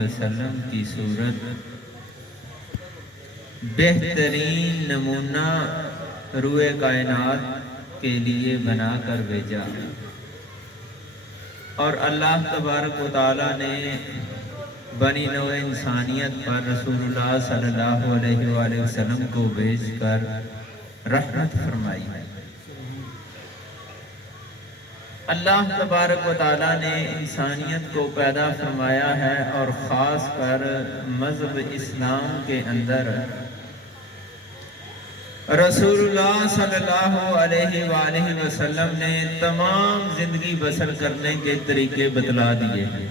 وسلم کی صورت بہترین نمونہ روئے کائنات کے لیے بنا کر بھیجا، اور اللہ تبارک و تعالیٰ نے بنی نوع انسانیت پر رسول اللہ صلی اللہ علیہ وآلہ وسلم کو بھیج کر رحمت فرمائی۔ اللہ تبارک و تعالیٰ نے انسانیت کو پیدا فرمایا ہے، اور خاص کر مذہب اسلام کے اندر رسول اللہ صلی اللہ علیہ وآلہ وسلم نے تمام زندگی بسر کرنے کے طریقے بتلا دیے ہیں۔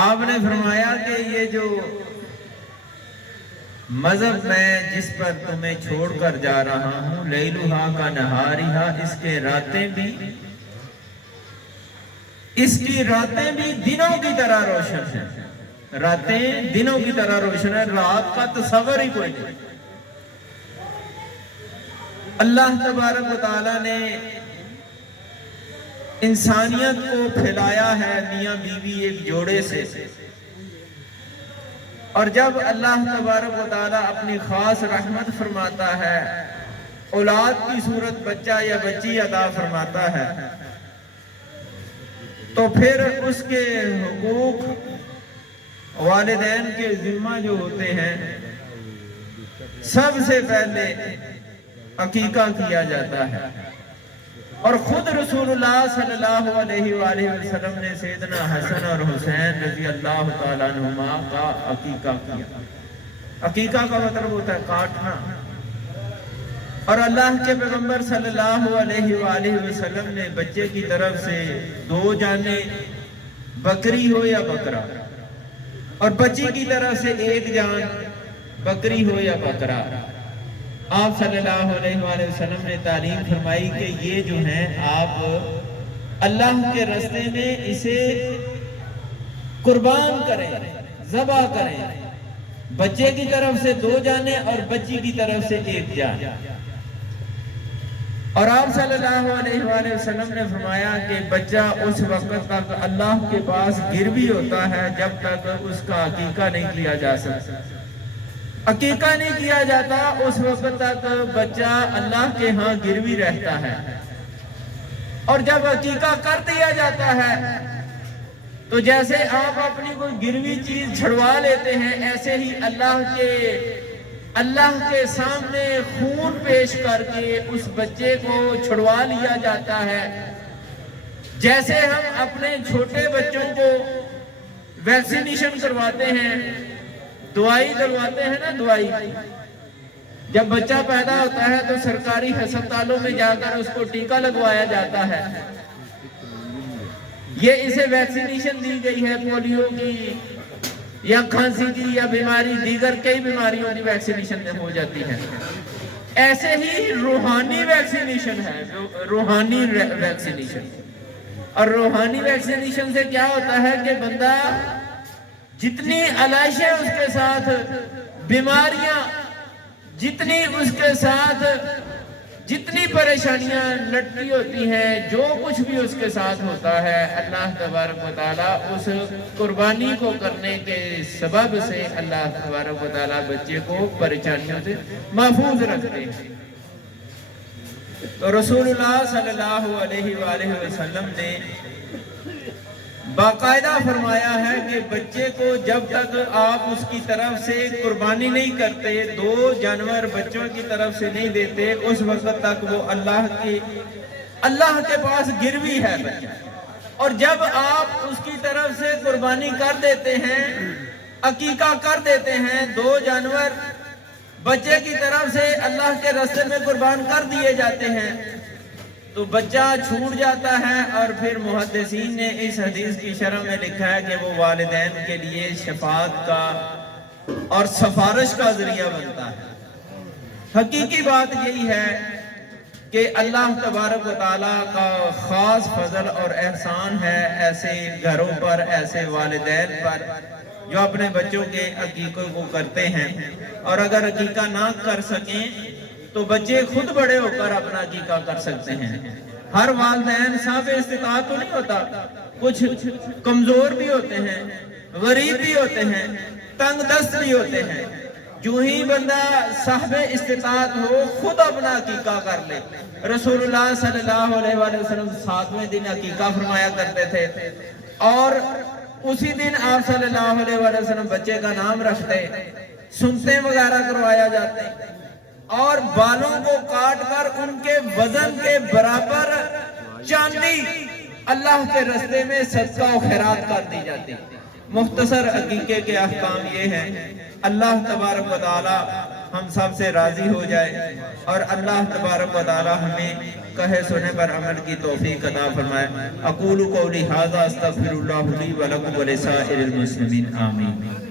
آپ نے فرمایا کہ یہ جو مذہب میں جس پر تمہیں چھوڑ کر جا رہا ہوں، لیلھا کا نہارھا، اس کی راتیں بھی دنوں کی طرح روشن ہیں۔ راتیں دنوں کی طرح روشن ہیں، رات کا تصور ہی کوئی نہیں۔ اللہ تبارک و تعالیٰ نے انسانیت کو پھیلایا ہے میاں بیوی ایک جوڑے سے، اور جب اللہ تبارک و تعالیٰ اپنی خاص رحمت فرماتا ہے، اولاد کی صورت بچہ یا بچی عطا فرماتا ہے، تو پھر اس کے حقوق والدین کے ذمہ جو ہوتے ہیں، سب سے پہلے عقیقہ کیا جاتا ہے۔ اور خود رسول اللہ صلی اللہ علیہ وآلہ وسلم نے سیدنا حسن اور حسین رضی اللہ تعالیٰ عنہما کا عقیقہ کیا۔ عقیقہ کا مطلب ہوتا ہے کاٹنا، اور اللہ کے پیغمبر صلی اللہ علیہ وآلہ وسلم نے بچے کی طرف سے 2 جانیں، بکری ہو یا بکرا، اور بچی کی طرف سے 1 جان، بکری ہو یا بکرا، آپ صلی اللہ علیہ وآلہ وسلم نے تعلیم فرمائی کہ یہ جو ہیں آپ اللہ کے راستے میں اسے قربان کریں، ذبح کریں۔ بچے کی طرف سے 2 جانیں اور بچی کی طرف سے 1 جان۔ اور آپ صلی اللہ علیہ وآلہ وسلم نے فرمایا کہ بچہ اس وقت تک اللہ کے پاس گروی ہوتا ہے جب تک اس کا عقیقہ نہیں کیا جا سکتا۔ عقیقہ نہیں کیا جاتا اس وقت تک بچہ اللہ کے ہاں گروی رہتا ہے، اور جب عقیقہ کر دیا جاتا ہے تو جیسے آپ اپنی کوئی گروی چیز چھڑوا لیتے ہیں، ایسے ہی اللہ کے سامنے خون پیش کر کے اس بچے کو چھڑوا لیا جاتا ہے۔ جیسے ہم اپنے چھوٹے بچوں کو ویکسینیشن کرواتے ہیں، دوائی دلواتے ہیں نا، دوائی جب بچہ پیدا ہوتا ہے تو سرکاری ہسپتالوں میں جا کر اس کو ٹیکہ لگوایا جاتا ہے۔ یہ اسے ویکسینیشن دی گئی ہے، پولیو کی یا کھانسی کی یا بیماری، دیگر کئی بیماریوں کی ویکسینیشن ہو جاتی ہے۔ ایسے ہی روحانی ویکسینیشن ہے، روحانی ویکسینیشن۔ اور روحانی ویکسینیشن سے کیا ہوتا ہے کہ بندہ جتنی علائشیں اس کے ساتھ، بیماریاں جتنی اس کے ساتھ، جتنی پریشانیاں لڑتی ہوتی ہیں، جو کچھ بھی اس کے ساتھ ہوتا ہے، اللہ تبارک و تعالیٰ اس قربانی کو کرنے کے سبب سے اللہ تبارک و تعالیٰ بچے کو پریشانیوں سے محفوظ رکھتے ہیں۔ تو رسول اللہ صلی اللہ علیہ وآلہ وسلم نے باقاعدہ فرمایا ہے کہ بچے کو جب تک آپ اس کی طرف سے قربانی نہیں کرتے، 2 جانور بچوں کی طرف سے نہیں دیتے، اس وقت تک وہ اللہ کے پاس گروی ہے بچہ۔ اور جب آپ اس کی طرف سے قربانی کر دیتے ہیں، عقیقہ کر دیتے ہیں، 2 جانور بچے کی طرف سے اللہ کے راستے میں قربان کر دیے جاتے ہیں، تو بچہ چھوٹ جاتا ہے، اور پھر محدثین نے اس حدیث کی شرح میں لکھا ہے کہ وہ والدین کے لیے شفاعت کا اور سفارش کا ذریعہ بنتا ہے۔ حقیقی بات یہی ہے کہ اللہ تبارک و تعالیٰ کا خاص فضل اور احسان ہے ایسے گھروں پر، ایسے والدین پر جو اپنے بچوں کے عقیقوں کو کرتے ہیں، اور اگر عقیقہ نہ کر سکیں تو بچے خود بڑے ہو کر اپنا عقیقہ کر سکتے ہیں۔ ہر والدین صاحب استطاعت تو نہیں ہوتا، کچھ کمزور بھی ہوتے ہیں، غریب بھی ہوتے ہیں، تنگ دست بھی ہوتے ہیں۔ جو ہی بندہ صاحب استطاعت ہو خود اپنا عقیقہ کر لے۔ رسول اللہ صلی اللہ علیہ وآلہ وسلم 7ویں دن عقیقہ فرمایا کرتے تھے، اور اسی دن آپ صلی اللہ علیہ وآلہ وسلم بچے کا نام رکھتے، سنتے وغیرہ کروایا جاتے، اور بالوں کو کاٹ کر ان کے وزن کے برابر چاندی اللہ کے راستے میں صدقہ و خیرات کر دی جاتی۔ مختصر عقیقے کے احکام یہ ہیں۔ اللہ تبارک و تعالی ہم سب سے راضی ہو جائے، اور اللہ تبارک و تعالی ہمیں کہے سنے پر عمل کی توفیق عطا فرمائے۔ اقول قولی ھذا استغفر اللہ لی و لکم و لسائر المسلمین، آمین۔